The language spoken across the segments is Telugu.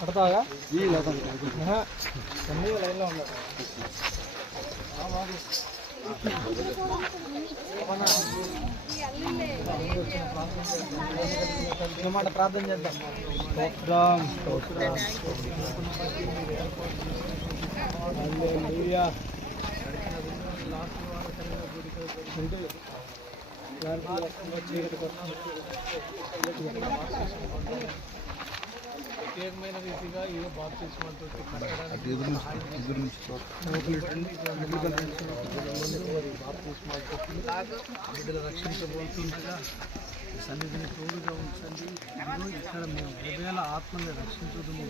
పడతాగా అన్నీ లైన్లో ఉన్నారు. మాట ప్రార్థన చేద్దాం. ప్రత్యేకమైన రీతిగా ఈ బాప్తిస్మాతో బిడ్డలు రక్షించబోతుండగా సన్నిధిని తోడుగా ఉంచండి. ఇక్కడ మేము హృదయాల ఆత్మని రక్షించుదుము.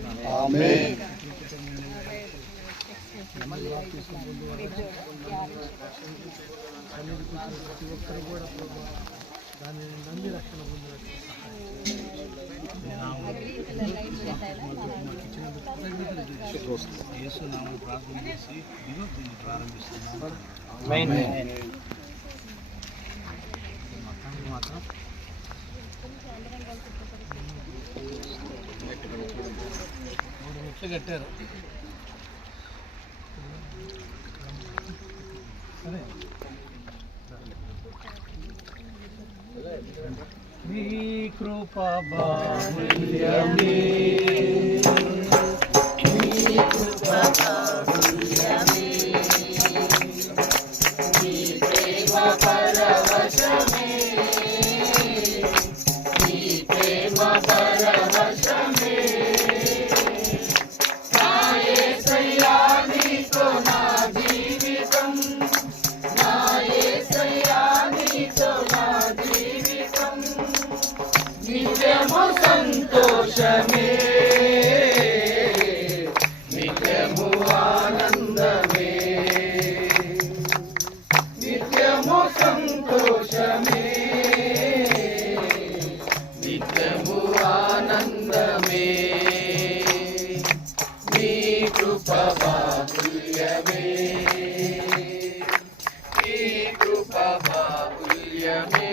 ప్రతి ఒక్కరు కూడా దాన్ని నమ్మి రక్షణ పొందినట్టు యేసునామం ప్రార్థన చేసి దీన్ని ప్రారంభిస్తున్నాము. మాత్రం 3 మెట్లు కట్టారు. సరే, నీ కృపా బాహుల్యమే, నీ కృపా బాహుల్యమే, నీ ప్రేమ పరవశమే, నీ ప్రేమ పరవశమే, నా యేసయ్యా నీతో నా జీవితం, నా యేసయ్యా నీతో నా జీవితం, నిత్యము సంతోషమే, నిత్యము ఆనందమే, నిత్యము సంతోషమే, నిత్యము ఆనందమే, నీ కృప బాహుల్యమే, నీ కృప బాహుల్యమే.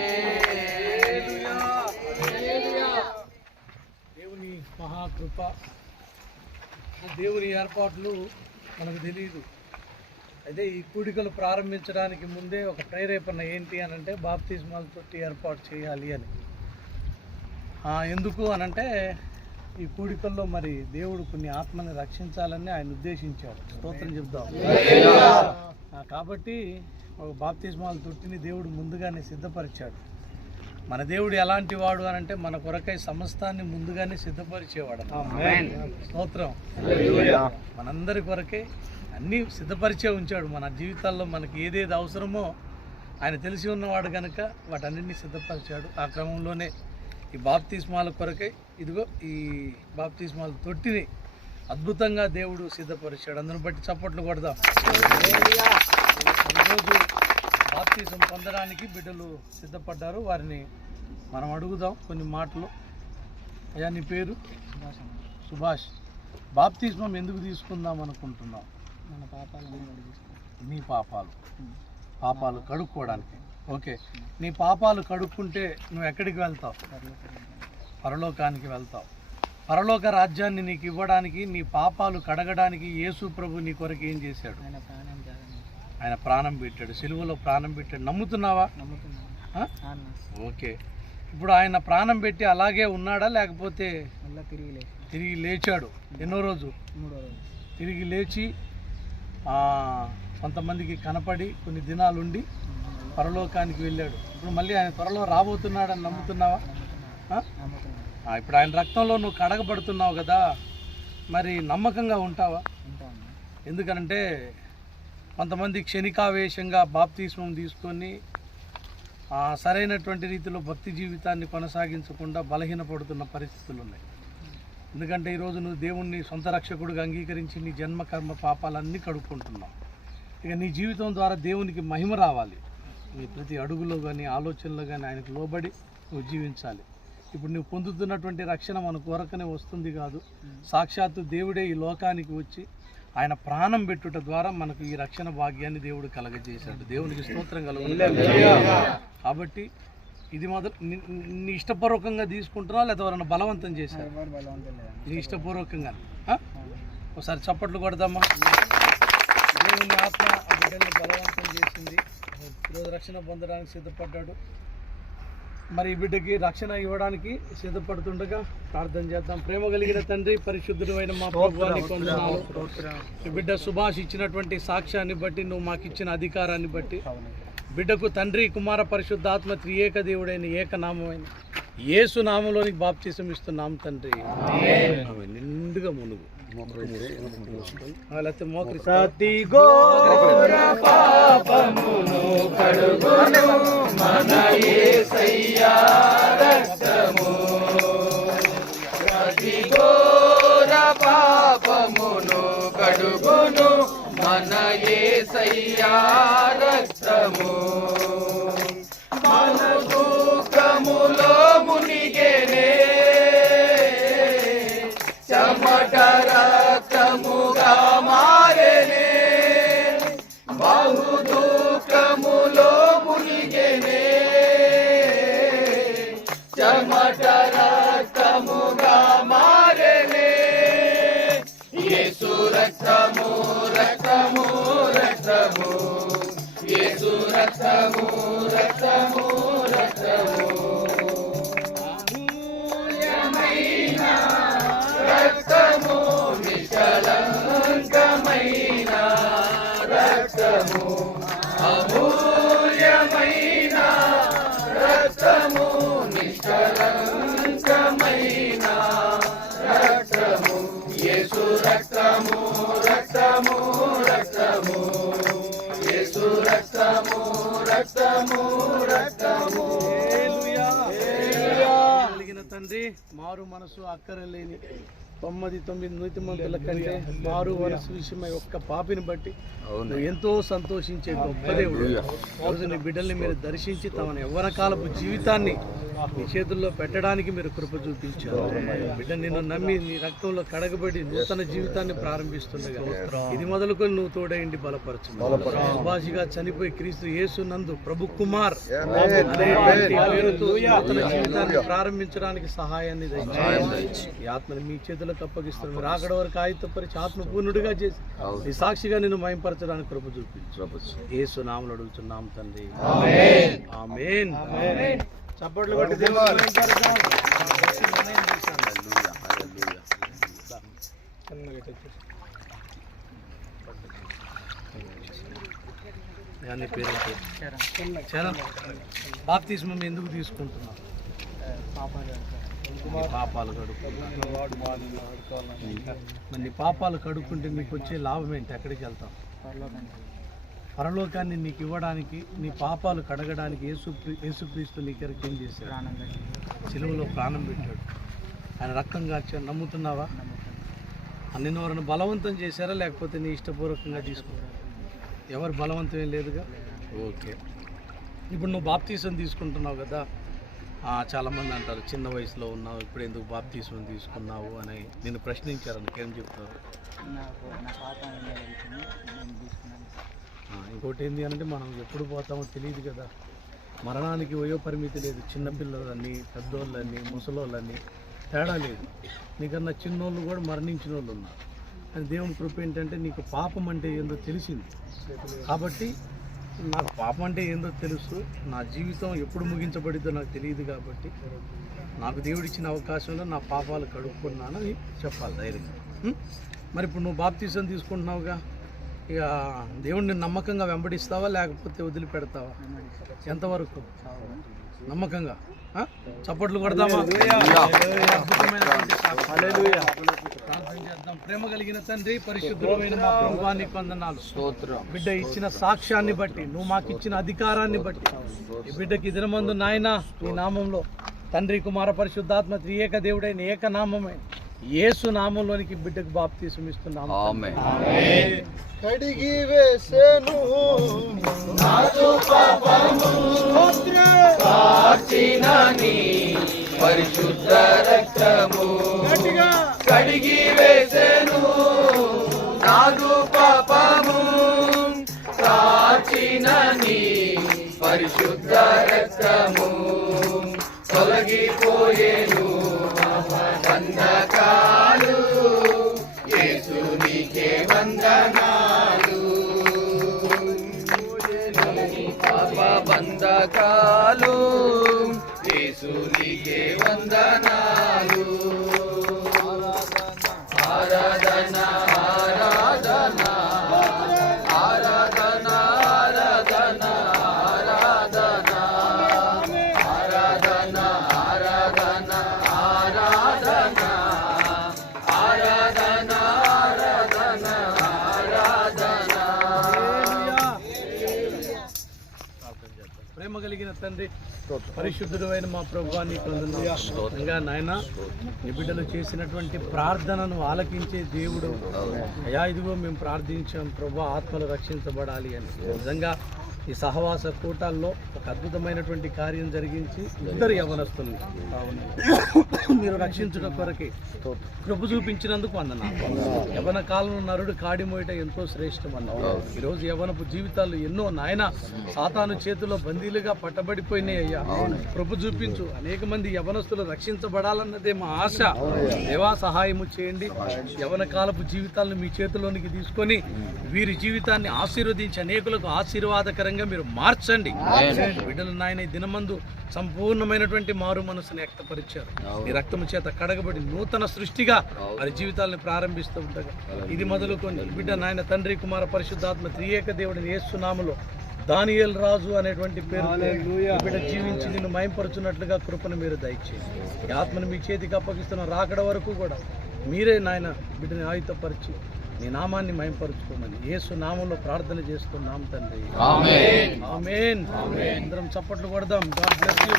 దేవుని మహాకృప, దేవుని ఏర్పాట్లు మనకు తెలియదు. అయితే ఈ కూడికలు ప్రారంభించడానికి ముందే ఒక ప్రేరేపణ ఏంటి అనంటే బాప్తిస్మాలతో ఏర్పాటు చేయాలి అని. ఎందుకు అనంటే ఈ కూడికల్లో మరి దేవుడు కొన్ని ఆత్మని రక్షించాలని ఆయన ఉద్దేశించాడు. స్తోత్రం చెప్దాం. కాబట్టి ఒక బాప్తిస్మాల తొట్టిని దేవుడు ముందుగానే సిద్ధపరిచాడు. మన దేవుడు ఎలాంటి వాడు అనంటే మన కొరకై సమస్తాన్ని ముందుగానే సిద్ధపరిచేవాడు. స్తోత్రం. మనందరి కొరకై అన్నీ సిద్ధపరిచే ఉంచాడు. మన జీవితాల్లో మనకి ఏదేది అవసరమో ఆయన తెలిసి ఉన్నవాడు కనుక వాటన్నింటినీ సిద్ధపరిచాడు. ఆ క్రమంలోనే ఈ బాప్తిస్మాల కొరకై ఇదిగో ఈ బాప్తిస్మాల తొట్టిని అద్భుతంగా దేవుడు సిద్ధపరిచాడు. అందుని బట్టి చప్పట్లు కొడదాం. ఈరోజు బాప్తిజం పొందడానికి బిడ్డలు సిద్ధపడ్డారు. వారిని మనం అడుగుదాం కొన్ని మాటలు. అయ్యా, నీ పేరు? సుభాష్. బాప్తిజం ఎందుకు తీసుకుందాం అనుకుంటున్నాం? మన పాపాలు, నీ పాపాలు కడుక్కోవడానికి. ఓకే, నీ పాపాలు కడుక్కుంటే నువ్వు ఎక్కడికి వెళ్తావు? పరలోకానికి వెళ్తావు. పరలోక రాజ్యాన్ని నీకు ఇవ్వడానికి, నీ పాపాలు కడగడానికి యేసు ప్రభు నీ కొరకు ఏం చేశాడు? ఆయన ప్రాణం పెట్టాడు, సిలువలో ప్రాణం పెట్టాడు. నమ్ముతున్నావా? ఓకే, ఇప్పుడు ఆయన ప్రాణం పెట్టి అలాగే ఉన్నాడా, లేకపోతే తిరిగి లేచాడు? ఎన్నో రోజు? 3వ రోజు తిరిగి లేచి కొంతమందికి కనపడి కొన్ని దినాలుండి పరలోకానికి వెళ్ళాడు. ఇప్పుడు మళ్ళీ ఆయన త్వరలో రాబోతున్నాడని నమ్ముతున్నావా? ఇప్పుడు ఆయన రక్తంలో నువ్వు కడగబడుతున్నావు కదా, మరి నమ్మకంగా ఉంటావా? ఎందుకనంటే కొంతమంది క్షణికావేశంగా బాప్తిస్మం తీసుకొని సరైనటువంటి రీతిలో భక్తి జీవితాన్ని కొనసాగించకుండా బలహీనపడుతున్న పరిస్థితులు ఉన్నాయి. ఎందుకంటే ఈరోజు నువ్వు దేవుణ్ణి సొంత రక్షకుడిగా అంగీకరించి నీ జన్మ కర్మ పాపాలన్నీ కడుక్కుంటున్నావు. ఇక నీ జీవితం ద్వారా దేవునికి మహిమ రావాలి. నీ ప్రతి అడుగులో కానీ ఆలోచనలో కానీ ఆయనకు లోబడి నువ్వు జీవించాలి. ఇప్పుడు నువ్వు పొందుతున్నటువంటి రక్షణ మన కొరకనే వస్తుంది కాదు, సాక్షాత్తు దేవుడే ఈ లోకానికి వచ్చి ఆయన ప్రాణం పెట్టుట ద్వారా మనకు ఈ రక్షణ భాగ్యాన్ని దేవుడు కలగజేశాడు. దేవునికి స్తోత్రం కలుగును. కాబట్టి ఇది మొదలు నీ ఇష్టపూర్వకంగా తీసుకుంటున్నావు లేదా ఎవరైనా బలవంతం చేశారు? నీ ఇష్టపూర్వకంగా. ఒకసారి చప్పట్లు కొడదామా? దేవుని ఆత్మ ఆ బిడ్డల్ని బలవంతం చేసింది. ఈరోజు రక్షణ పొందడానికి సిద్ధపడ్డాడు. మరి ఈ బిడ్డకి రక్షణ ఇవ్వడానికి సిద్ధపడుతుండగా ప్రార్థన చేద్దాం. ప్రేమ కలిగిన తండ్రి, పరిశుద్ధుడు అయిన మా ప్రభువానికి వందనాలు. ఈ బిడ్డ సుభాష్ ఇచ్చినటువంటి సాక్ష్యాన్ని బట్టి, నువ్వు మాకు ఇచ్చిన అధికారాన్ని బట్టి, బిడ్డకు తండ్రి, కుమార, పరిశుద్ధాత్మ త్రియేక దేవుడైన ఏకనామమైన యేసు నామంలోనికి బాప్తిసం ఇస్తున్నాం తండ్రి. నిండుగా మునుగు ప్రతి ఘోర పాపమును కడుగును మన యేసయ్య రక్తము. ప్రతి ఘోర పాపమును కడుగును మన యేసయ్య రక్తము. మన దుఃఖములో మునిగేనే చెమట రక్తముగా మారేనే. బహు దుఃఖములో మునిగేనే చెమట రక్తముగా మారేనే. యేసు రక్తము రక్తము రక్తము, యేసు రక్తము రక్తము రక్తము. అమూల్యమైన రక్తము, నిష్కళంకమైన రక్తము. అమూల్యమైన రక్తము, నిష్కళంకమైన రక్తము. యేసు రక్తము రక్తము రక్తము, యేసు రక్తము రక్తము రక్తము. కలిగిన తండ్రి, మారు మనసు అక్కరలేని 99 నీతిమంతుల కంటే మారు మనసు విషయమై ఒక్క పాపిని బట్టి నువ్వు ఎంతో సంతోషించే గొప్ప దేవుడు. రోజు నీ బిడ్డల్ని మీరు దర్శించి తమ యవ్వన కాలపు జీవితాన్ని నీ చేతుల్లో పెట్టడానికి మీరు కృప చూపించారు. బిడ్డ నిన్ను నమ్మి నీ రక్తంలో కడగబడి నూతన జీవితాన్ని ప్రారంభిస్తుండగా ఇది మొదలుకొని నువ్వు తోడైండి బలపరచు. సుభాషిగా చనిపోయి క్రీస్తు యేసు నందు ప్రభు కుమార్ పేరుతో నూతన జీవితాన్ని ప్రారంభించడానికి సహాయాన్ని దయచేయండి. ఈ ఆత్మని మీ చేతులకు అప్పగిస్తున్నాను. మీరు అక్కడ వరకు ఆయుధపరిచి ఆత్మపూర్ణుడిగా చేసి నీ సాక్షిగా నిన్ను మహింపరచడానికి కృప చూపించు. యేసు నామములో అడుగుతున్నాం తండ్రి, ఆమేన్. చప్పట్లు కొట్టి దేవుని బాప్తిస్మం ఎందుకు తీసుకుంటున్నావు? పాపాలు కడుక్కుంటున్నావు. నీ పాపాలు కడుక్కుంటే నీకు వచ్చే లాభం ఏంటి? ఎక్కడికి వెళ్తావు? పరలోకాన్ని నీకు ఇవ్వడానికి, నీ పాపాలు కడగడానికి యేసుక్రీస్తు నీ కొరకు ఏం చేశాడు? సిలువలో ప్రాణం పెట్టాడు. ఆయన రక్తం కాచాడు. నమ్ముతున్నావా? నిన్ను ఎవరైనా బలవంతం చేశారా లేకపోతే నీ ఇష్టపూర్వకంగా తీసుకున్నావు? ఎవరు బలవంతం ఏం లేదుగా. ఓకే, ఇప్పుడు నువ్వు బాప్తీసం తీసుకుంటున్నావు కదా. చాలామంది అంటారు చిన్న వయసులో ఉన్నావు, ఇప్పుడు ఎందుకు బాప్తీసం తీసుకున్నావు అని నేను ప్రశ్నించారు. నీకేం చెప్తావు? ఇంకోటి ఏంటి అంటే మనం ఎప్పుడు పోతామో తెలియదు కదా. మరణానికి వయో పరిమితి లేదు. చిన్నపిల్లలని, పెద్దోళ్ళని, ముసలోళ్ళని తేడా లేదు. నీకన్నా చిన్నోళ్ళు కూడా మరణించిన వాళ్ళు ఉన్నారు. కానీ దేవుని కృప ఏంటంటే నీకు పాపం అంటే ఏందో తెలిసింది. కాబట్టి నాకు పాపం అంటే ఏందో తెలుసు, నా జీవితం ఎప్పుడు ముగించబడిద్దో నాకు తెలియదు. కాబట్టి నాకు దేవుడిచ్చిన అవకాశంలో నా పాపాలు కడుక్కున్నానని చెప్పాలి ధైర్యంగా. మరి ఇప్పుడు నువ్వు బాప్తీసం తీసుకుంటున్నావుగా, ఇక దేవుడిని నమ్మకంగా వెంబడిస్తావా లేకపోతే వదిలిపెడతావా? ఎంతవరకు నమ్మకంగా? చప్పట్లు కొడదామా? ప్రేమ కలిగిన తండ్రి, పరిశుద్ధమైన మా ప్రభువానికి వందనాలు. బిడ్డ ఇచ్చిన సాక్ష్యాన్ని బట్టి, నువ్వు మాకు ఇచ్చిన అధికారాన్ని బట్టి ఈ బిడ్డకి దినమందు నాయన ఈ నామంలో తండ్రి, కుమార, పరిశుద్ధాత్మ త్రియేక దేవుడైన ఏకనామమైన యేసు నామంలోనికి బిడ్డకు బాప్తీసం ఇస్తున్నాము. కడిగి వేసెను నాదు పాపము, కార్చిన నీ పరిశుద్ధ రక్తము. కడిగి వేసెను నాదు పాపము, కార్చిన నీ పరిశుద్ధ రక్తము. తొలగిపోయేను బంధకాలు యేసు నీకే వందనాలు పాప బంధకాలు యేసు నీకే వందనాలు ఆరాధన ఆరాధన ఆరాధన ఆరాధన ఆరాధన ఆరాధన ఆరాధన ఆరాధన ఆరాధన ఆరాధన ఆరాధన. ప్రేమ కలిగిన తండ్రి, పరిశుద్ధుడు అయిన మా ప్రభువా, నీకు వందనాలు. నాయన, నీ బిడ్డలు చేసినటువంటి ప్రార్థనను ఆలకించే దేవుడు అయ్యా. ఇదిగో మేము ప్రార్థించాం ప్రభు, ఆత్మలు రక్షించబడాలి అని. నిజంగా ఈ సహవాస కూటాల్లో ఒక అద్భుతమైనటువంటి కార్యం జరిగించి ఇద్దరు యవనస్తుల్ని మీరు రక్షించడం కొరకే కృప చూపించినందుకు వందనాలు. యవన కాలంలో నరుడు కాడి మోయట ఎంతో శ్రేష్టం అన్నారు. ఈరోజు యవనపు జీవితాలు ఎన్నో నాయన సాతాను చేతిలో బందీలుగా పట్టబడిపోయినాయి అయ్యా. కృప చూపించు. అనేక మంది యవనస్తులు రక్షించబడాలన్నదే మా ఆశ. దేవా, సహాయము చేయండి. యవన కాలపు జీవితాలను మీ చేతిలోనికి తీసుకొని వీరి జీవితాన్ని ఆశీర్వదించి అనేకులకు ఆశీర్వాదకరంగా మీరు మార్చండి. బిడ్డలు నాయన ఈ దినమందు సంపూర్ణమైనటువంటి మారు మనసును వ్యక్తపరిచారు. ఈ రక్తము చేత కడగబడి నూతన సృష్టిగా వారి జీవితాలను ప్రారంభిస్తూ ఉండగా ఇది మొదలుకొని బిడ్డ నాయన తండ్రి కుమార పరిశుద్ధాత్మ త్రియేక దేవుడిని యేసు నామములో దానియేల్ రాజు అనేటువంటి పేరు బిడ్డ జీవించి నిన్ను మయంపరుచున్నట్లుగా కృపను మీరు దయచేయండి. ఈ ఆత్మను మీ చేతికి అప్పగిస్తున్న రాకడ వరకు కూడా మీరే నాయన బిడ్డని ఆయుధపరిచి నీ నామాన్ని మయంపరుచుకోమని యేసు నామంలో ప్రార్థన చేస్తున్నాం తండ్రి. ఆమేన్. ఆమేన్. అందరం చప్పట్లు కొడదాం. God bless you.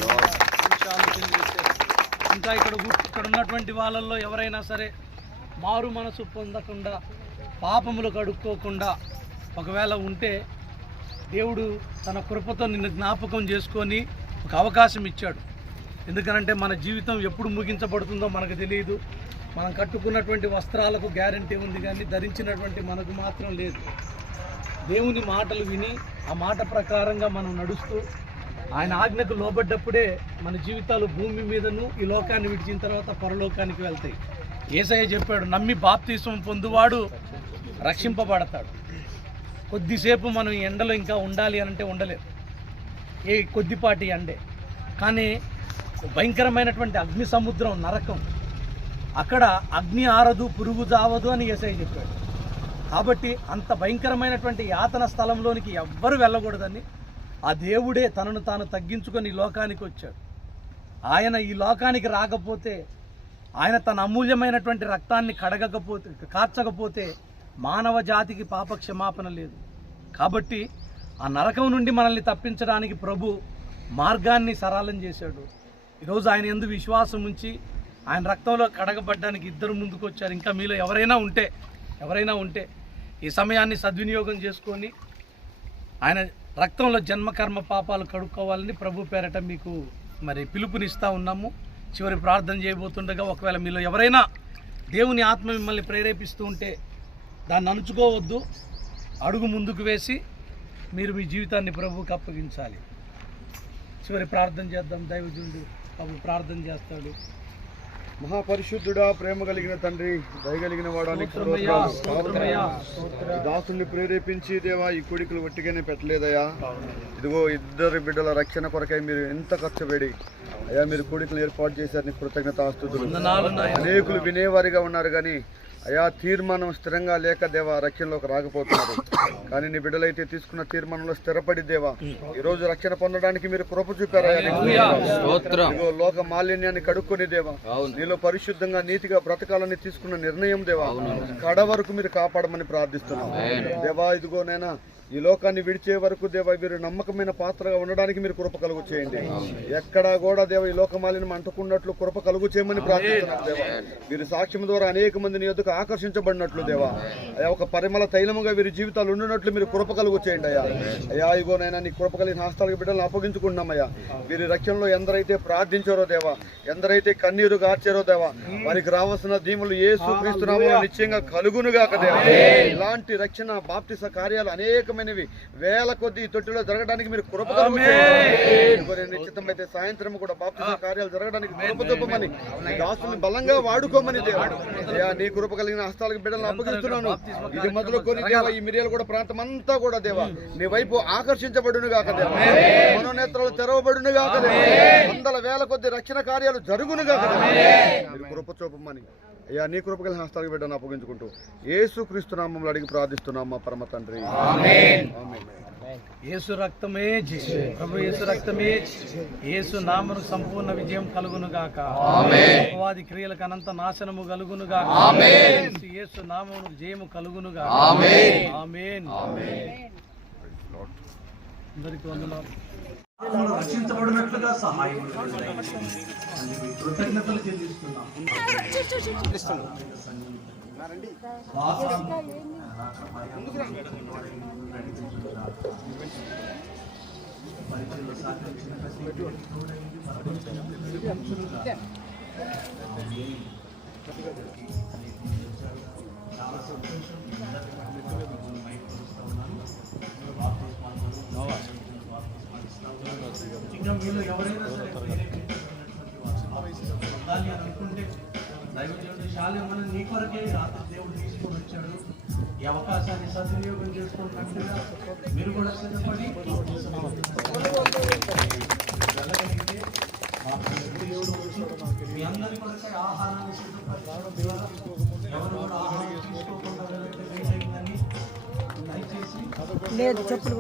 ఇంకా ఇక్కడ ఉన్నటువంటి వాళ్ళల్లో ఎవరైనా సరే మారు మనసు పొందకుండా పాపములు కడుక్కోకుండా ఒకవేళ ఉంటే దేవుడు తన కృపతో నిన్ను జ్ఞాపకం చేసుకొని ఒక అవకాశం ఇచ్చాడు. ఎందుకనంటే మన జీవితం ఎప్పుడు ముగించబడుతుందో మనకు తెలియదు. మనం కట్టుకున్నటువంటి వస్త్రాలకు గ్యారంటీ ఉంది, కానీ ధరించినటువంటి మనకు మాత్రం లేదు. దేవుని మాటలు విని ఆ మాట ప్రకారంగా మనం నడుస్తూ ఆయన ఆజ్ఞకు లోబడ్డప్పుడే మన జీవితాలు భూమి మీదను ఈ లోకాన్ని విడిచిన తర్వాత పరలోకానికి వెళ్తాయి. యేసయ్య చెప్పాడు, నమ్మి బాప్తిస్మం పొందువాడు రక్షింపబడతాడు. కొద్దిసేపు మనం ఈ ఎండలో ఇంకా ఉండాలి అని అంటే ఉండలేము, ఏ కొద్దిపాటి ఎండే. కానీ భయంకరమైనటువంటి అగ్ని సముద్రం, నరకం, అక్కడ అగ్ని ఆరదు పురుగు జావదు అని యేసయ్య చెప్పాడు. కాబట్టి అంత భయంకరమైనటువంటి యాతన స్థలంలోనికి ఎవ్వరు వెళ్ళకూడదని ఆ దేవుడే తనను తాను తగ్గించుకొని ఈ లోకానికి వచ్చాడు. ఆయన ఈ లోకానికి రాకపోతే, ఆయన తన అమూల్యమైనటువంటి రక్తాన్ని కార్చకపోతే మానవ జాతికి పాప క్షమాపణ లేదు. కాబట్టి ఆ నరకం నుండి మనల్ని తప్పించడానికి ప్రభు మార్గాన్ని సరళం చేశాడు. ఈరోజు ఆయన యందు విశ్వాసం ఉంచి ఆయన రక్తంలో కడగబడ్డానికి ఇద్దరు ముందుకు వచ్చారు. ఇంకా మీలో ఎవరైనా ఉంటే ఈ సమయాన్ని సద్వినియోగం చేసుకొని ఆయన రక్తంలో జన్మకర్మ పాపాలు కడుక్కోవాలని ప్రభు పేరట మీకు మరి పిలుపునిస్తూ ఉన్నాము. చివరి ప్రార్థన చేయబోతుండగా ఒకవేళ మీలో ఎవరైనా దేవుని ఆత్మ మిమ్మల్ని ప్రేరేపిస్తూ ఉంటే దాన్ని అణుచుకోవద్దు, అడుగు ముందుకు వేసి మీరు మీ జీవితాన్ని ప్రభువుకి అప్పగించాలి. చివరి ప్రార్థన చేద్దాం. దైవజనుడు ప్రభు ప్రార్థన చేస్తాడు. మహాపరిశుద్ధుడా, ప్రేమ కలిగిన తండ్రి, దయగలిగిన వాడానికి దాసుని ప్రేరేపించి దేవా ఈ కోడికలు ఒట్టిగానే పెట్టలేదయ్యా. ఇదిగో ఇద్దరు బిడ్డల రక్షణ కొరకై మీరు ఎంత కష్టపడి అయ్యా మీరు కోడికలు ఏర్పాటు చేశారు. నీకు కృతజ్ఞతాస్తుతులు. అనేకులు వినేవారిగా ఉన్నారు, కానీ అయా తీర్మానం స్థిరంగా లేక దేవా రక్షణలోకి రాకపోతున్నారు. కానీ నీ బిడ్డలైతే తీసుకున్న తీర్మానంలో స్థిరపడి దేవా ఈ రోజు రక్షణ పొందడానికి మీరు కృప చూపారయ్యా. లోక మాలిన్యాన్ని కడుక్కొని దేవా నీలో పరిశుద్ధంగా నీతిగా బ్రతకాలని తీసుకున్న నిర్ణయం దేవా కడ వరకు మీరు కాపాడమని ప్రార్థిస్తున్నాం దేవా. ఇదిగో నేనా ఈ లోకాన్ని విడిచే వరకు దేవా మీరు నమ్మకమైన పాత్రగా ఉండడానికి మీరు కృప కలుగు చేయండి. ఎక్కడా కూడా దేవ ఈ లోకమాలిని అంటుకున్నట్లు కృప కలుగు చేయమని ప్రార్థిస్తున్నాం దేవా. వీరి సాక్ష్యం ద్వారా అనేక మందిని ఎదుకు ఆకర్షించబడినట్లు దేవా అయ్యా ఒక పరిమళ తైలముగా వీరి జీవితాలు ఉండినట్లు మీరు కృప కలుగు చేయండి అయ్యా. అయ్యా ఇగోనైనా నీ కృప కలిగిన హస్తాలకు బిడ్డలను అప్పగించుకున్నామయ్యా. వీరి రక్షణలో ఎందరైతే ప్రార్థించారో దేవా, ఎందరైతే కన్నీరు గార్చారో దేవా, వారికి రావాల్సిన దీవులు యేసు క్రీస్తు నామములో నిశ్చయంగా కలుగునుగాక దేవా. ఇలాంటి రక్షణ బాప్తిస కార్యాలు అనేక శ్రేష్టమైనవి వేల కొద్ది ఈ తొట్టిలో జరగడానికి మీరు కృప నిశ్చితమైతే సాయంత్రం కూడా బాప్తిస్మ కార్యాలు జరగడానికి కృప చూపమని దాసుని బలంగా వాడుకోమని దేవా నీ కృప కలిగిన హస్తాలకు బిడ్డలను అప్పగిస్తున్నాను. ఇది మొదలుకొని దేవా ఈ మిరియాలు కూడా ప్రాంతం అంతా కూడా దేవా నీ వైపు ఆకర్షించబడును గాక దేవా, మనోనేత్రాలు తెరవబడును గాక దేవా, వందల వేల కొద్ది రక్షణ కార్యాలు జరుగును గాక దేవా కృప చూపమని అయ్యా నీ కృప కలిగిన హస్తాలకు బిడ్డను అప్పగించుకుంటూ యేసుక్రీస్తు నామములో అడిగి ప్రార్థిస్తున్నాం మా పరమ తండ్రి. యేసు రక్తమే జయం, ప్రభు యేసు రక్తమే, యేసు నామను సంపూర్ణ విజయం కలుగును గాక, అపవాది క్రియలకు అనంత నాశనము కలుగును గాక, యేసు నామమును జయము కలుగును గాక. ఆమేన్. అందరికీ వందనాలు. రక్షించబడినట్లుగా సహాయం కృతజ్ఞతలు చెల్లిస్తున్నాం. ఇంకా మీరు ఎవరైనా సరే పొందాలి అని అనుకుంటే దైవజనుడు శాలేమని నీ కొరకే రాత్రి దేవుడు తీసుకొని వచ్చాడు. ఈ అవకాశాన్ని సద్వినియోగం చేసుకున్నట్టుగా మీరు కూడా సిద్ధపడి వెళ్ళగలిగితే మీ అందరి కొరకే ఆహారాన్ని సిద్ధపడి ఎవరు కూడా ఆహారం తీసుకోకుండా వెళ్తే వేయలేదని దయచేసి లేదు చెప్పులు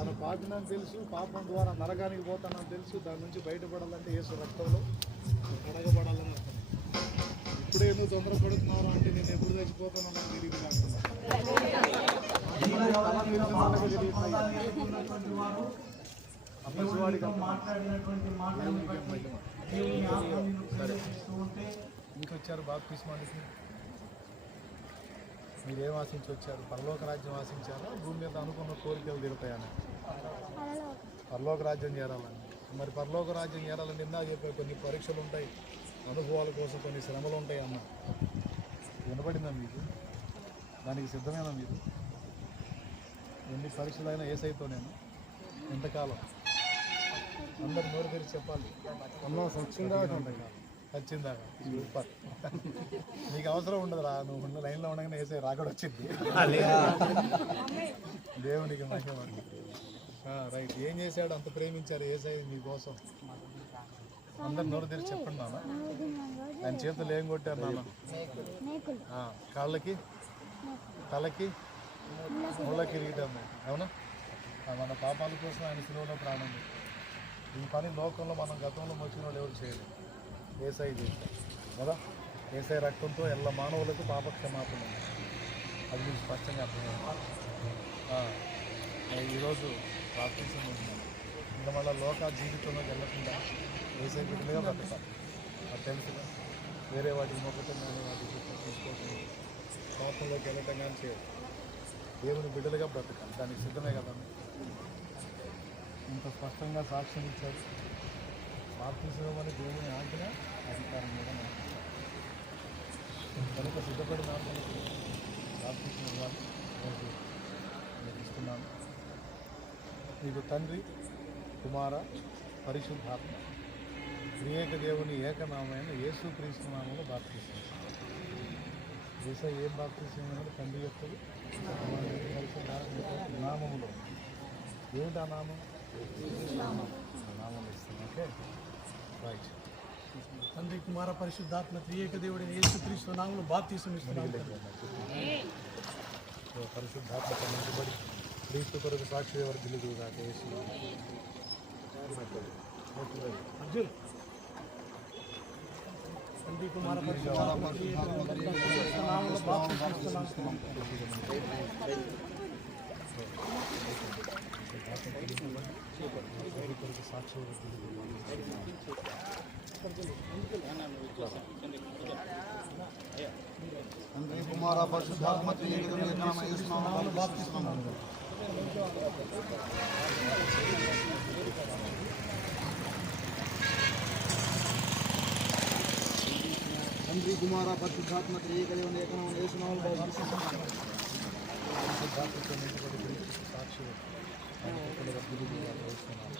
తన పాపనని తెలుసు, పాపం ద్వారా నరకానికి పోతానని తెలుసు. దాని నుంచి బయటపడాలంటే యేసు రక్తంలో కడగబడాలని అర్థం. ఇప్పుడే నువ్వు తొందరపడుతున్నావు అంటే నేను ఎప్పుడు చచ్చిపోతానో నాకు తెలియదు కాకుండా మీకు వచ్చారు బాప్తిస్మానికి. మీరేం ఆశించి వచ్చారు? పరలోక రాజ్యం ఆశించారా, భూమి మీద అనుకున్న కోరికలు తీరుతాయని? పరలోక రాజ్యం చేరాలని. మరి పరలోక రాజ్యం చేరాలని ఇందాక చెప్పే కొన్ని పరీక్షలు ఉంటాయి, అనుభవాల కోసం కొన్ని శ్రమలు ఉంటాయి అన్న. వినపడిందా మీకు? దానికి సిద్ధమేనా మీరు? ఎన్ని పరీక్షలైనా ఏసైతో నేను ఎంతకాలం అందరు నోరు తెరిచి చెప్పాలి. వచ్చిందాకా సూపర్. నీకు అవసరం ఉండదు రా, నువ్వు ఉన్న లైన్లో ఉండగానే వేసే రాకడ వచ్చింది. దేవునికి మహిమ. రైట్. ఏం చేశాడు? అంత ప్రేమించారు ఏసై మీకోసం. అందరు నోరు తెరిచి చెప్పండి నాన్న. ఆయన చేతులు ఏం కొట్టారు నాన్న? కాళ్ళకి, తలకి, ముళ్ళ కిరీటం. అవునా? మన పాపాల కోసం ఆయన శిలువలో ప్రాణం పెట్టాడు. ఈ పని లోకంలో మనం గతంలో మోచిన వాళ్ళు ఎవరు చేయలేదు, ఏసై చేశారు కదా. ఏసై రక్తంతో ఎల్ల మానవులకు పాపక్షమాపణ ఉంది. అది మీకు స్పష్టంగా అర్థమైంది. ఈరోజు ప్రార్థిస్తున్నాను. ఇంకా మళ్ళీ లోక జీవితంలోకి వెళ్ళకుండా ఏసై బిడ్డలుగా బ్రతకాలి. అది తెలుసుగా. వేరే వాటికి మొక్కటం కానీ వాటికి తీసుకోవటం, పాపంలోకి వెళ్ళటం కానీ చేయదు. దేవుని బిడ్డలుగా బ్రతకాలి. దానికి సిద్ధమే కదండి. ఇంత స్పష్టంగా సాక్ష్యం ఇచ్చారు. ప్రార్థించమని దేవుని ఆజ్ఞ, అధికారం కూడా కనుక సిద్ధపడి ప్రార్థించిన వాళ్ళు ఇస్తున్నాను. మీకు తండ్రి, కుమార, పరిశుద్ధాత్మ త్రియేక దేవుని ఏకనామైన యేసుక్రీస్తు నామములో బాప్తిస్తున్నాను. యేసయ్య ఏం బాప్తిస్తున్నాడు? తండ్రి యొక్క నామములో. ఏమిటి ఆ నామం? నామం ఇస్తాను. Okay, right. తండ్రి, కుమార, పరిశుద్ధాత్మ త్రియేక దేవుడైన యేసుక్రీస్తు నామములో బాప్తిసం ఇస్తున్నాను. పరిశుద్ధాత్మ కనిపించబడి క్రీస్తు కొరకు సాక్షి ఎవరు తెలుగుగా యేసు అర్జున్. తండ్రి, కుమార, పరిశుద్ధాత్మ నామములో బాప్తిసం ఇస్తున్నాను. సాక్షి ఎవరు తండ్రి, కుమార, పరిశుద్ధాత్మ త్రియేక దేవుని ఏకనామములో యేసు నామములో బాప్తిస్తున్నాను. పరిశుద్ధాత్మతో నింపబడి క్రీస్తు సాక్షులు ఒక్కొక్కరుగా తిరుగుగా వస్తున్నారు.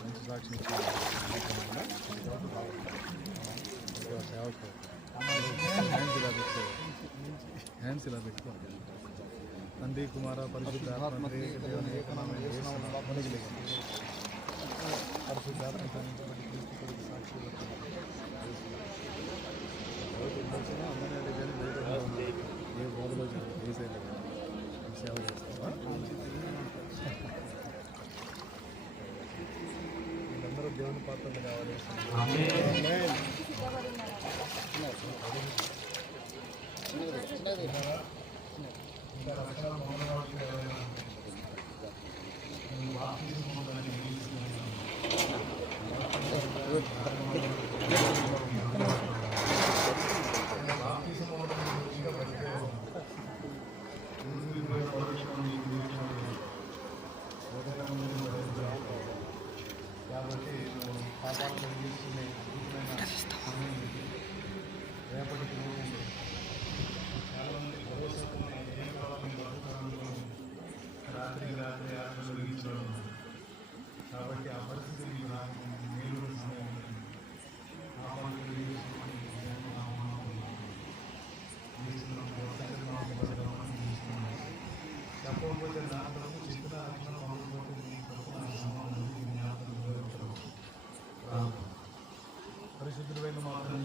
మంచి సాక్షి సేవకు హ్యాండ్స్ ఇలా పెట్టుకో. తండ్రి కుమార పరిశుద్ధాత్మ దేవుని ఏకనామమైన యేసునామములో పరిశుద్ధాత్మతో నింపబడి క్రీస్తు కొరకు సాక్షులు ఏ బోధలో చేసేది సేవ చేస్తావా? వీళ్ళందరూ దేవుని పాత్రలు కావాలి. కాబట్టి పాపాలను కలిగిస్తున్న రేపటికి చాలామంది రాత్రికి రాత్రి ఆలోచించడం. కాబట్టి ఆ పరిస్థితి మీరు చెప్పకపోతే నా తరపు చెప్పిన పరిశుద్ధులైన మాత్రం